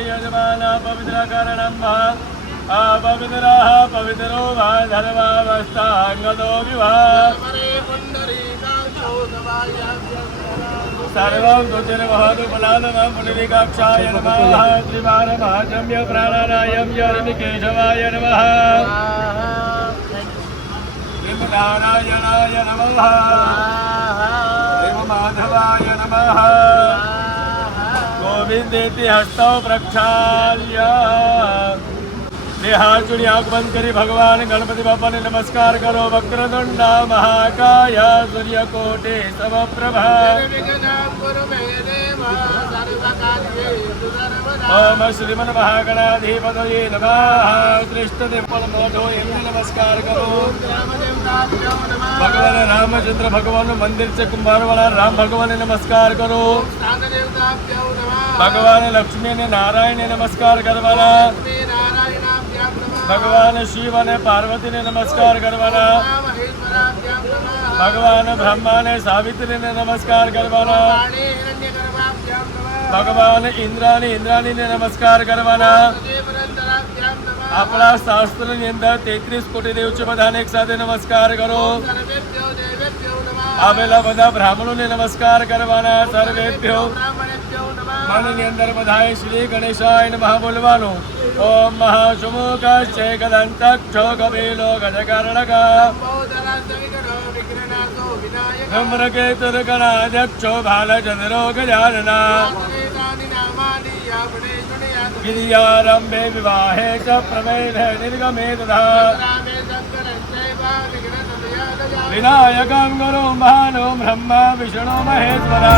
यजमाना पवित्रकरणं वा अपवित्रः पवित्रो वा धर्मावस्थाङ्गतो विवाह सर्वं तुतिर्वहतु पुनादमं पुण्डरीकाक्षाय नमः त्रिवारमहाजम्य प्राणानायं ऋषिकेशवाय नमः नारायणाय नमः माधवाय नमः गोविंदेति हस्तौ प्रक्षाल्य हाथ जोड़ी आंख बंद करी भगवान गणपति बापा ने नमस्कार करो। वक्रतुंड महाकाय सूर्यकोटि समप्रभा ओम श्रीमन महागणाधिपतये नमः। दृष्टदेवल मोढो एमने नमस्कार करो। भगवान रामचंद्र भगवान मंदिर से कुंभार वाला राम भगवान ने नमस्कार करो। भगवान लक्ष्मी ने नारायण ने नमस्कार करवाना। भगवान शिव ने पार्वती ने नमस्कार करवाना। भगवान ब्रह्मा ने सावित्री ने नमस्कार करवाना। भगवान इंद्राणी ने नमस्कार करवाना। अपना शास्त्र ની અંદર 33 કોટી દેવ છે, બધાને એક સાથે નમસ્કાર કરો। આવેલા બધા બ્રાહ્મણોને નમસ્કાર કરવાના। સર્વેભ્યો મનની અંદર બધાએ શ્રી ગણેશાય નમઃ બોલવાનું। ओम महासुमुखश्चे गदन्तक्षो कपिलो गजकर्णक धूम्रकेतुर्गणाध्यक्षो भालचन्द्रो गजानन गिरियारम्भे विवाहे च प्रवेशे निर्गमे तथा विनायकं गुरुं भानो ब्रह्मा विष्णु महेश्वरा।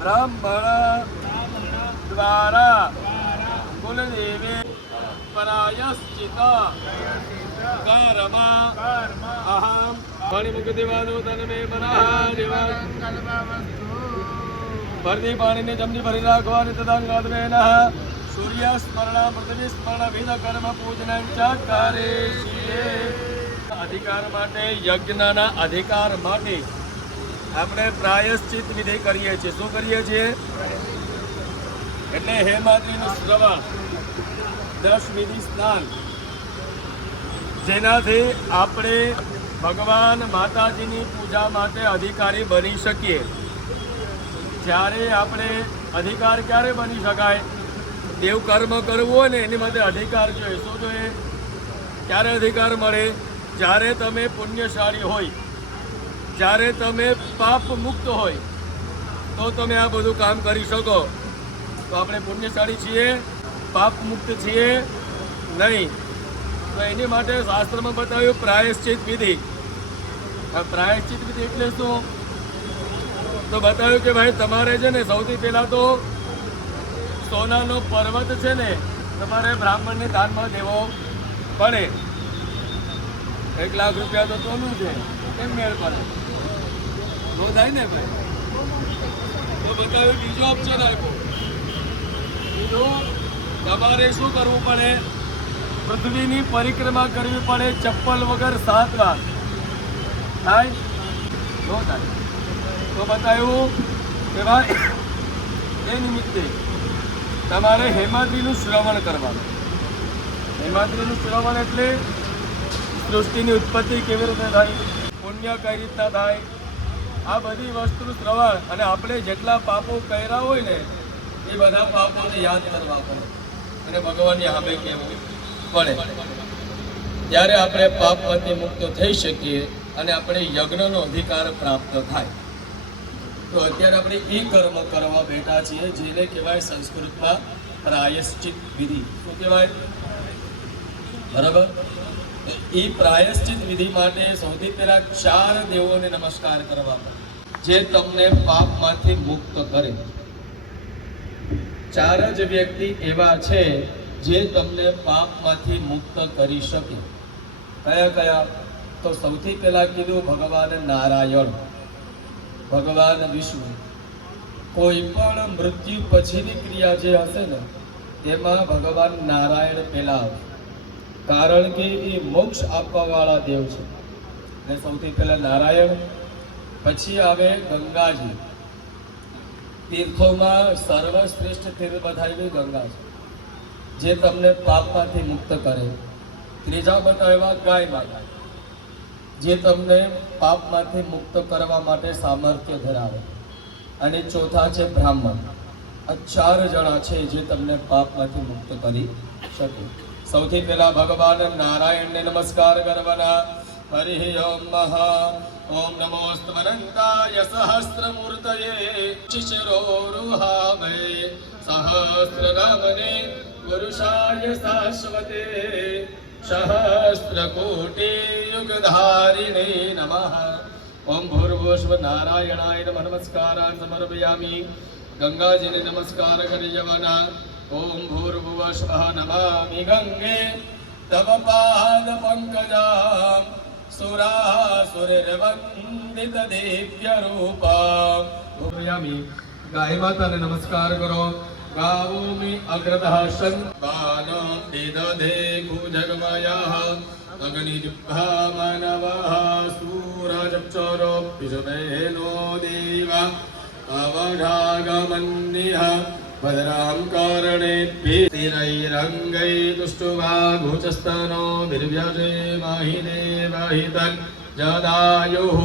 ब्राह्मण द्वारा कुलदेवी परायश्चित कर्म अहम मणिमुखदेवानो तन्मे मनः भरती पानी ने जमनी भरी राघवानि तदांगाद्वेनः सूर्य स्मरण पृथ्वी स्मरण विध कर्म पूजन च करेशिये। अधिकार माटे यज्ञना अधिकार माटे આપણે પ્રાયશ્ચિત વિધિ કરીએ છીએ। શું કરીએ છીએ? એટલે હેમાદ્રીનું શ્રવણ, 10 વિધિ સ્નાન, જેનાથી આપણે ભગવાન માતાજીની પૂજા માટે અધિકારી બની શકીએ। જ્યારે આપણે અધિકાર ક્યારે બની શકાય? દેવ કર્મ કરવું હોય ને એની માટે અધિકાર જોઈએ। શું જોઈએ? ક્યારે અધિકાર મળે? જ્યારે તમે પુણ્યશાળી હોય, જ્યારે તમે પાપ મુક્ત હોય તો તમે આ બધું કામ કરી શકો। તો આપણે પુણ્યશાળી છીએ? પાપ મુક્ત છીએ? નહીં। તો એની માટે શાસ્ત્રમાં બતાવ્યું પ્રાયશ્ચિત વિધિ। આ પ્રાયશ્ચિત વિધિ એટલે શું? તો બતાવ્યું કે ભાઈ તમારે છે ને સૌથી પહેલાં તો સોનાનો પર્વત છે ને તમારે બ્રાહ્મણને દાનમાં દેવો પડે। 1 લાખ રૂપિયા તો સોનું છે, કેમ મેળ પડે? થાય ને ભાઈ। તો બતાવ્યું બીજો ઓપ્શન આપ્યો। બીજું તમારે શું કરવું પડે? પૃથ્વીની પરિક્રમા કરવી પડે ચપ્પલ વગર 7 વાર। થાય? ન થાય। તો બતાવ્યું કે ભાઈ એ નિમિત્તે તમારે હેમાદ્રીનું શ્રવણ કરવાનું। હેમાદ્રીનું શ્રવણ એટલે સૃષ્ટિની ઉત્પત્તિ કેવી રીતે થાય, પુણ્ય કઈ રીતના થાય, આ બધી વસ્તુનું શ્રવણ। અને આપણે જેટલા પાપો કર્યા હોય ને એ બધા પાપોને યાદ કરવા પડે અને ભગવાનની સામે કહેવું પડે। ત્યારે આપણે પાપમાંથી મુક્ત થઈ શકીએ અને આપણે યજ્ઞનો અધિકાર પ્રાપ્ત થાય। તો અત્યારે આપણે એ કર્મ કરવા બેઠા છીએ જેને કહેવાય સંસ્કૃતમાં પ્રાયશ્ચિત વિધિ. શું કહેવાય? બરાબર. એ પ્રાયશ્ચિત વિધિ માટે સૌથી પહેલા 4 દેવોને નમસ્કાર કરવા જે તમને પાપમાંથી મુક્ત કરે. 4 જ વ્યક્તિ એવા છે જે તમને પાપમાંથી મુક્ત કરી શકે. કયા કયા? તો સૌથી પહેલા કીધું ભગવાન નારાયણ, ભગવાન વિષ્ણુ. કોઈ પણ મૃત્યુ પછીની ક્રિયા જે હશે ને એમાં ભગવાન નારાયણ પહેલા આવે, કારણ કે એ મોક્ષ આપવા વાળા દેવ છે. એટલે સૌથી પહેલા નારાયણ, પછી આવે ગંગાજી. તીર્થોમાં સર્વશ્રેષ્ઠ તીર્થ બતાવ્યું ગંગા છે, જે તમને પાપમાંથી મુક્ત કરે. ત્રીજા બતાવ્યા ગાય માતા, જે તમને પાપમાંથી મુક્ત કરવા માટે સામર્થ્ય ધરાવે. અને ચોથા છે બ્રાહ્મણ. આ 4 જણા છે જે તમને પાપમાંથી મુક્ત કરી શકે. સૌથી પહેલા ભગવાન નારાયણને નમસ્કાર કરવાના. હરિ ઓમ મહા ઓમ નમોસ્તવનંતાય સહસ્રમૂર્તયે શિશિરોરુહાવે સહસ્રનામને પુરુષાય શાશ્વતે સહસ્રકોટિ યુગધારિણે નમઃ. ઓમ ભૂર્ભુવસ્વ નારાયણાય નમઃ નમસ્કારાન સમર્પયામિ. ગંગાજીને નમસ્કાર કરી જવાના. ઓમ ભૂર્ભુવસ્વ નમામિ ગંગે તવ પાદ પંકજામ સુરાસુરવંદિત દિવ્ય રૂપા. ગાય માતાને નમસ્કાર કરો. ગાવોમિ અગ્રતઃ સંતાનો દિદધે ભુજગમયઃ અગ્નિજિહ્વા માનવઃ સૂરજક્ષરો વિષભેનો દેવા અવઢાગમન્યઃ ભદ્રાં કર્ણેભ્યૈરંગૈ દુષ્ટુવાઘોચસ્તનો વિર્વ્યજે મહિદેવહિતં જદાયુઃ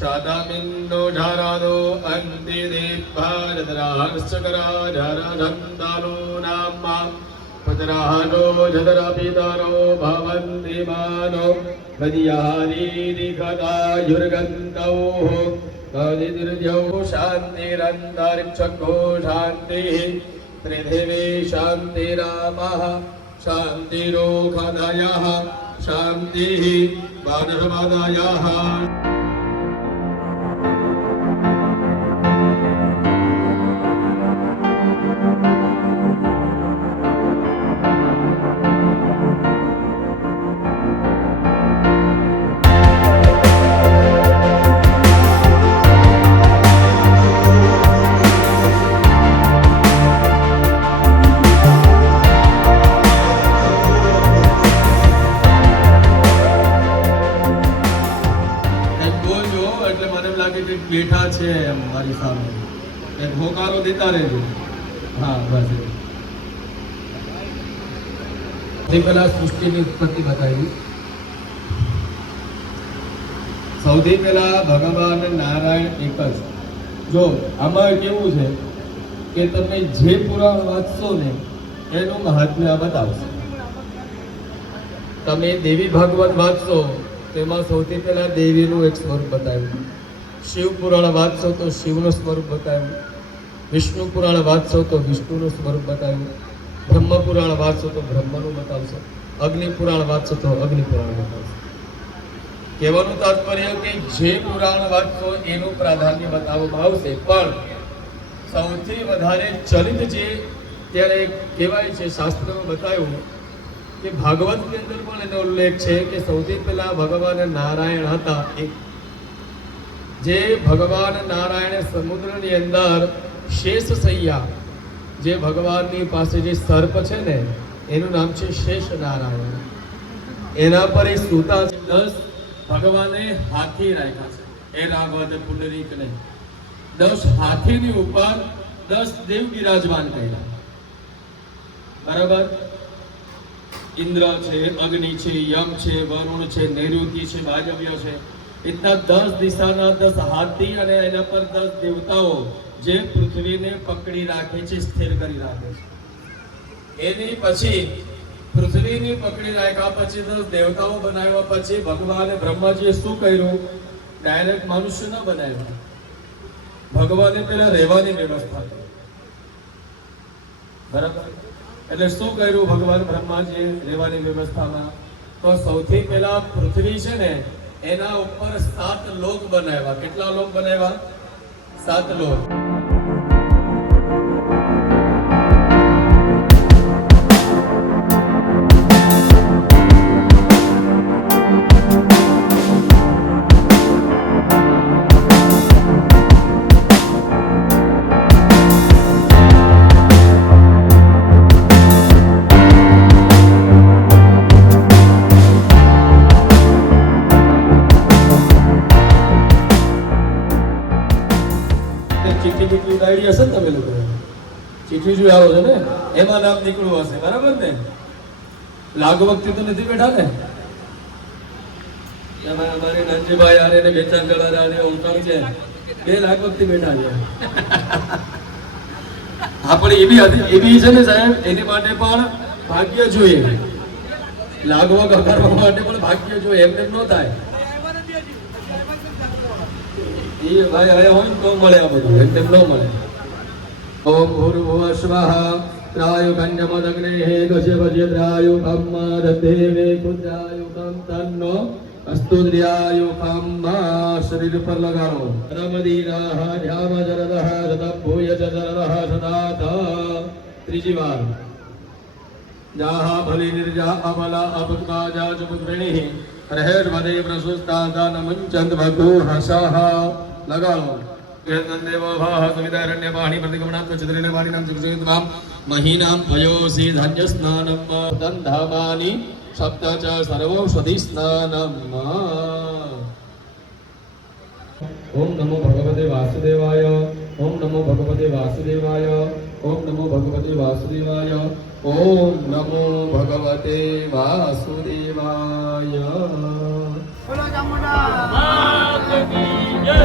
શતમિન્દો ઝરદો અંતિ દીપ્ભારદ્રાશ્ચકરાઝરધંદાલો નામ્મા પુત્રાનો જદરપિતરો ભવન્તિ માનો મદિયારીરિખદાયુર્ગन्तૌઃ તદિર્જૌ શાન્તિરन्तરિક્ષગો શાન્તિઃ ત્રિધિવે શાન્તિરામઃ શાન્તિરોખદયઃ શાન્તિઃ વાનરવાદયઃ. બેઠા છે એમ મારી સામે એક હોકારો દેતા રહેજો. હા બસ. સૌથી પહેલા સૃષ્ટિની ઉત્પત્તિ બતાવી. સૌથી પહેલા ભગવાન નારાયણ એક જ. જો આમાં કેવું છે કે તમે જે પુરાણ વાંચશો ને એનું મહાત્મ્ય બતાવશે. તમે દેવી ભાગવત વાંચશો તેમાં સૌથી પહેલા દેવીનું એક સ્વરૂપ બતાવ્યું. શિવ પુરાણ વાંચશો તો શિવનું સ્વરૂપ બતાવ્યું. વિષ્ણુ પુરાણ વાંચશો તો વિષ્ણુનું સ્વરૂપ બતાવ્યું. બ્રહ્મ પુરાણ વાંચશો તો બ્રહ્મનું બતાવશો. અગ્નિ પુરાણ વાંચશો તો અગ્નિ પુરાણ બતાવશો. કહેવાનું તાત્પર્ય કે જે પુરાણ વાંચશો એનું પ્રાધાન્ય બતાવવામાં આવશે, પણ સૌથી વધારે ચલિત જે ત્યારે કહેવાય છે શાસ્ત્રમાં બતાવ્યું કે ભાગવતની અંદર પણ એનો ઉલ્લેખ છે કે સૌથી પહેલા ભગવાન નારાયણ હતા. એક જે ભગવાન નારાયણે સમુદ્રની અંદર શેષ સૈયા, જે ભગવાનની પાસે જે સર્પ છે ને એનું નામ છે શેષ નારાયણ. એના પર એ સૂતા 10 ભગવાને હાથી રાખ્યા છે. એ રાઘવદ પુંડરીક નહીં, 10 હાથીની ઉપર 10 દેવ બિરાજમાન કર્યા. બરાબર. ઇન્દ્ર છે, અગ્નિ છે, યમ છે, વરુણ છે, નૈઋત્ય છે, વાયવ્ય છે. इतना 10 દિશાના 10 હાથી અને એના પર 10 દેવતાઓ જે પૃથ્વીને પકડી રાખે છે, સ્થિર કરી રાખે છે. એની પછી પૃથ્વીને પકડી રાખ્યા પછી 10 દેવતાઓ બનાવ્યા પછી ભગવાને બ્રહ્માજીએ શું કર્યું? ડાયરેક્ટ મનુષ્ય ન બનાવ્યા, ભગવાને પેલા રહેવાની વ્યવસ્થા કરી, બરાબર? એટલે શું કર્યું ભગવાન બ્રહ્માજીએ રહેવાની વ્યવસ્થામાં? તો સૌથી પહેલા પૃથ્વી છે ને એના ઉપર 7 લોક બનાવ્યા. કેટલા લોક બનાવ્યા? 7 લોક. ચીઠી ઉડાડી હશે ને તમે લોકો? ચીઠી જો આવો છો ને એમાં નામ નીકળવું હશે, બરાબર ને? લાગવગથી તો નથી બેઠા ને? અમારે નાનજીભાઈ આરે ને બેચાન ગળા ને ઓળખાણ છે, બે લાગવગથી બેઠા છે. હા, પણ એ બી છે ને સાહેબ, એની માટે પણ ભાગ્ય જોઈએ. લાગવગ અકારવા માટે પણ ભાગ્ય જોઈએ, એમને ન થાય. એ ભાઈ હવે હોય તો મળે, આ બધું એમ ન મળે. ઓમ ભૂર્ભુવઃ સ્વઃ ત્રાયુકન્યમદગ્નેઃ ગજવજ્રાયુકમ દધેવે કુદ્રાયુકમ તન્નો અસ્તુદ્ર્યાયુકમ. શરીર પર લગાડો. રમદીનાઃ ધ્યામજરદઃ રતભૂય ચ ચરદઃ સદાત. ત્રીજી વાર. જાહા ભલી નિર્જા અબલા અપકા જા ચુપદ્રણીઃ રહેર વદે પ્રસુસ્તા દાન મંચંદ ભગો હસઃ. લગાડો. દેવો ભાહ સુવિદારણ્ય પાણી પ્રતિગમણાત્મ ચિત્રેણ વાણીનામ જગજગતવામ મહીનામ ભયોસી ધન્ય સ્નાનમ દંધામાની સપ્ત ચ સર્વૌષધિ સ્નાનમ. ઓમ નમો ભગવતે વાસુદેવાય. ઓમ નમો ભગવતે વાસુદેવાય. ઓમ નમો ભગવતે વાસુદેવાય. ઓમ નમો ભગવતે વાસુદેવાય. બોલો ચામુંડા માત કી જય.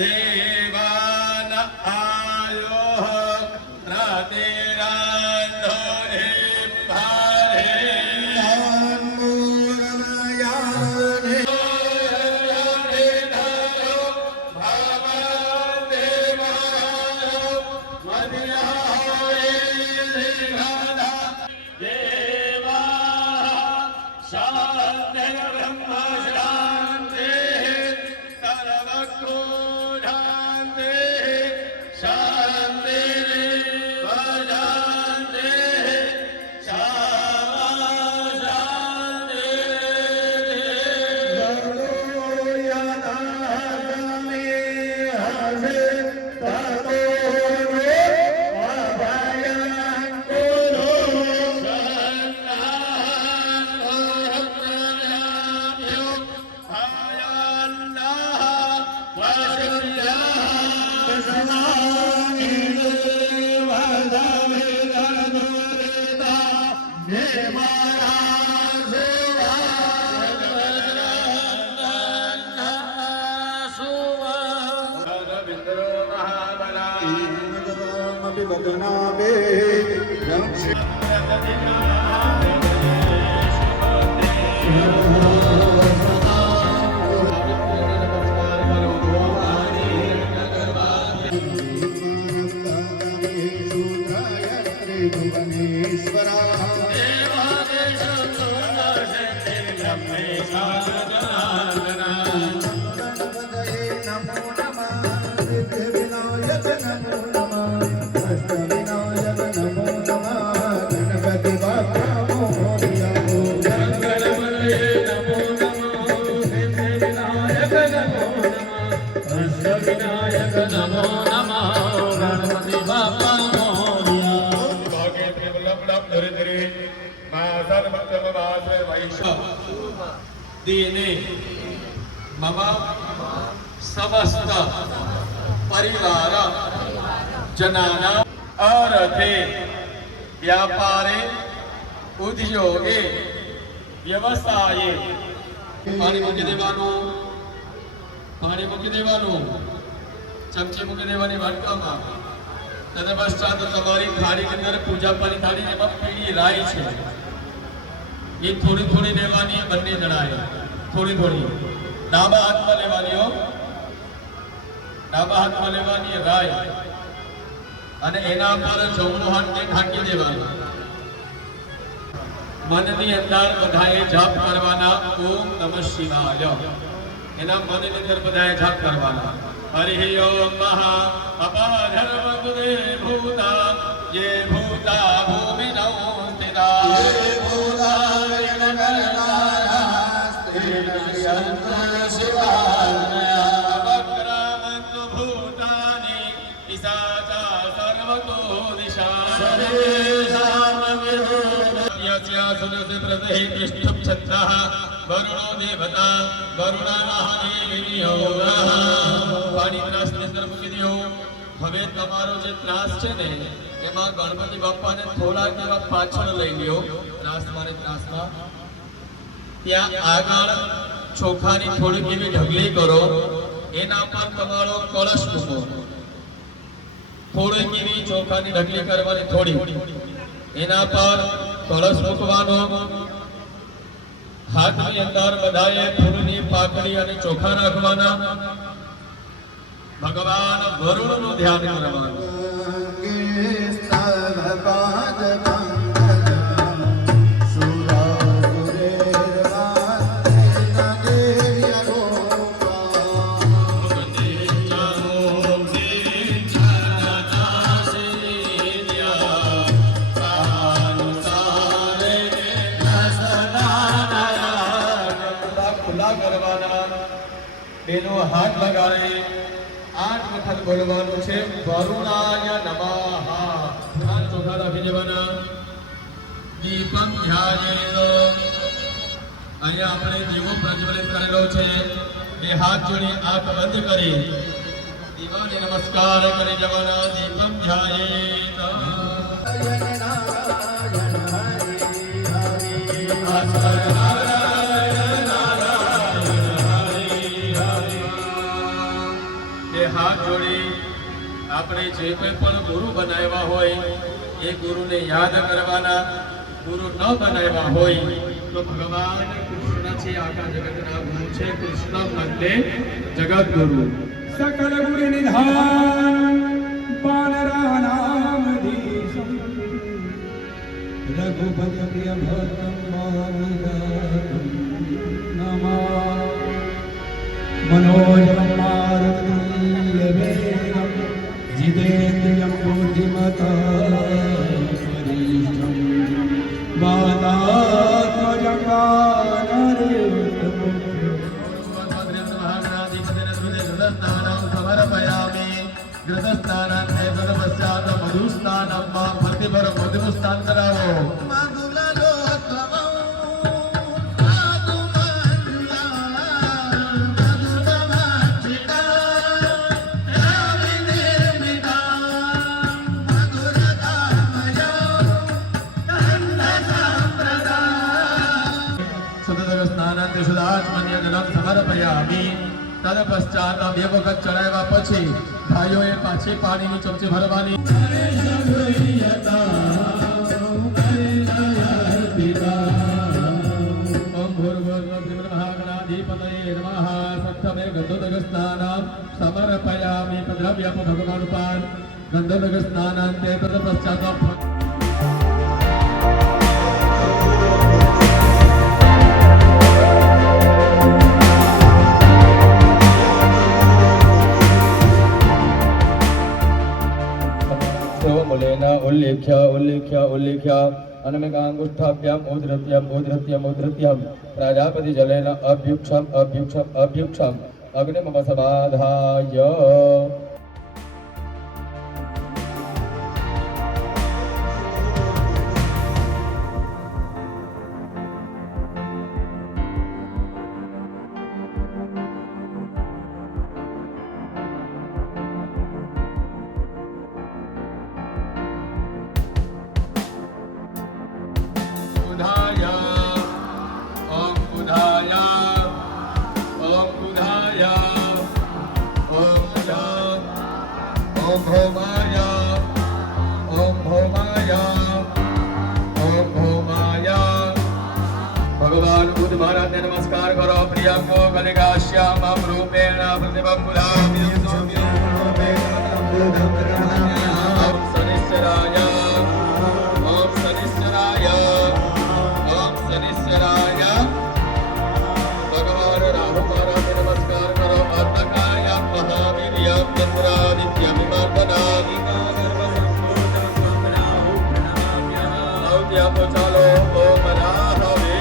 देवान आयो रातेरा दीने मम समस्त परिवार जनाना अरथे व्यापारे उद्योगे व्यवसाये पाणी मूकी देवानुं चमचे मूकी देवानी वाटकामां तदपश्चात तमारी थाળી ની અંદર પૂજા પાની થાળી એમાં પીળી રાઈ છે ये थोड़ी थोड़ी लेवानी बन्ने जणाए थोड़ी थोड़ी डाबा हाथ में लेवानी हो डाबा हाथ में लेवानी राय अने एना पर जमणो हाथ ने ढाकी देवानो मननी अंदर बधाए जाप करवाना ओम नमः शिवाय एना मन ની અંદર બધાએ જાપ કરવાના हरि ओम महा अपाधर्म गुदे भूता ये भूता भूमिनो स्थिता ये भूता अवक्रामन्तु भूतानि पिशाचा सर्वतो दिशा यस्यासुरस्य प्रदेहे तिष्ठुं छत्रः वरुणो देवता वरुणमहादेवीयोगः पाणी ત્રાસ ની અંદર મૂકી દો હવે તમારો જે ત્રાસ છે ને એમાં ગણપતિ બાપાને થોડા કેવા પાછળ લઈ લ્યો ત્રાસમાં ત્યાં આગળ ચોખાની થોડી કેવી ઢગલી કરો એના પર તમારો કળશ મૂકો થોડી કેવી ચોખાની ઢગલી કરવાની થોડી એના પર કળશ મૂકવાનો હાથની અંદર બધાએ ફૂલની પાકડી અને ચોખા રાખવાના भगवान वरुण नु ध्यान करवानुं खुला करवाना बेनो हाथ लगाड़े 8 વખત બોલવાનું છે વરુણાય નમઃ હાથ ચોખા રાખી દેવાના દીપમ ધ્યાયેલો અહીંયા આપણે દીવો પ્રજ્વલિત કરેલો છે બે હાથ જોડી આંખ બંધ કરી દીવાને નમસ્કાર કરી જવાના દીપમ ધ્યાયેત हाथ जोड़ी આપણે જે કોઈ પણ ગુરુ બનાવ્યા હોય એ ગુરુને યાદ કરવાના ગુરુ ન બનાવ્યા હોય તો ભગવાન કૃષ્ણ છે આખા જગતના ગુરુ છે કૃષ્ણ મધ્ય જગત ગુરુ सकल गुरु निधान बानरा नाम धीशम रघुपति प्रिय भक्तम नमः मनोजवं मारुततुल्यवेगं जितेन्द्रियं बुद्धिमतां वरिष्ठं वातात्मजं समर्पयामि घृतस्नानं तदपश्चात् मधुस्नानं मां प्रतिभर मधुस्नान करावो સ્નાનાંત સમર્પયામિ તદપશ્ચાત બે વખત ચડાવ્યા પછી ભાઈઓએ પાછી પાણીની ચમચી ભરવાની ઓમ ભૂર્ભુવસ્સુમહાગણાધિપતયે નમઃ સપ્તમે ગંધોદક સ્નાનાં સમર્પયામિ તદ્રવ્યમ ભગવાન પાન ગંધોદક સ્નાનાંતે તદપશ્ચાત उल्लेख्य अनमिकांगुष्ठाभ्याम ऊधृत्यम प्राजापति जलेन अभ्युक्षम अग्निमम समाधाय ओम भौमाया भगवान बुद्ध महाराज ने नमस्कार करो प्रियम को कलिकाश्याम रूपेण प्रतिबंबुधामि ओम शनिश्चराय ओम शनिश्चराय ओम शनिश्चराय भगवान राहु महाराज ने नमस्कार करो अर्थकाय महावीर्यं चंद्रादित्यभिमाननादि तो चलो ओम राहवे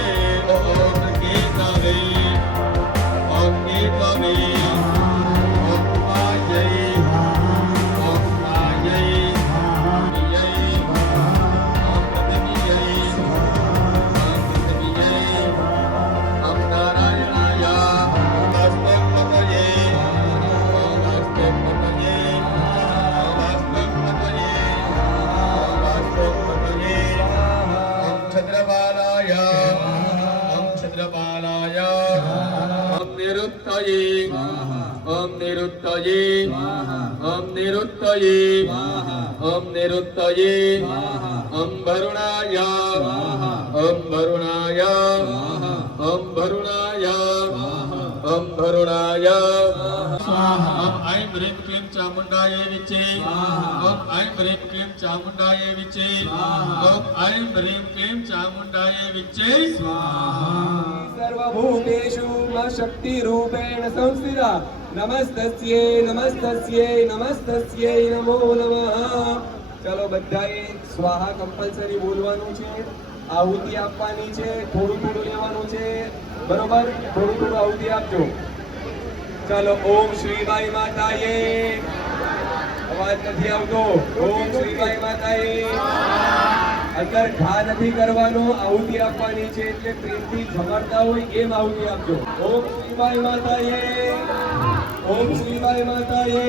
ओम गीतवे ओम गीतवे ओम मायै ओम मायै मियै ओम प्रतिमियै ओम प्रतिमियै ओम नारायणाय अस्तमतये ओम अस्तमतये ओम अस्तमतये ओम अस्तमतये छत्रपालाय ओम निरुक्तये ओम निरुक्तये ओम निरुक्तये ओम निरुक्तये ओम वरुणाय ओम वरुणाय ओम वरुणाय ओम वरुणाय स्वाहा ओम ऐं ह्रीं क्लीं चामुण्डाय विचे ओम ऐं ह्रीं क्लीं चामुण्डाय विचे ओम ऐं ह्रीं क्लीं चामुण्डाय विचे स्वाहा सर्वभूतेषु मा शक्तिरूपेण संस्थिता नमस्तस्यै नमस्तस्यै नमस्तस्यै नमो नमः चलो बधाए स्वाहा कंपल्सरी बोलવાનું છે આહુતિ આપવાની છે થોડું થોડું લેવાનું છે બરોબર થોડું થોડું આહુતિ આપજો ચલો ઓમ શ્રીબાઈ માતાએ અવાજ નથી આવતો ઓમ શ્રીબાઈ માતાએ અંદર ઘા નથી કરવાનો આહુતિ આપવાની છે એટલે પ્રેમથી જમાડતા હોય એમ આહુતિ આપજો ઓમ શ્રીબાઈ માતાએ ઓમ શ્રીબાઈ માતાએ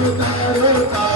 Uttaro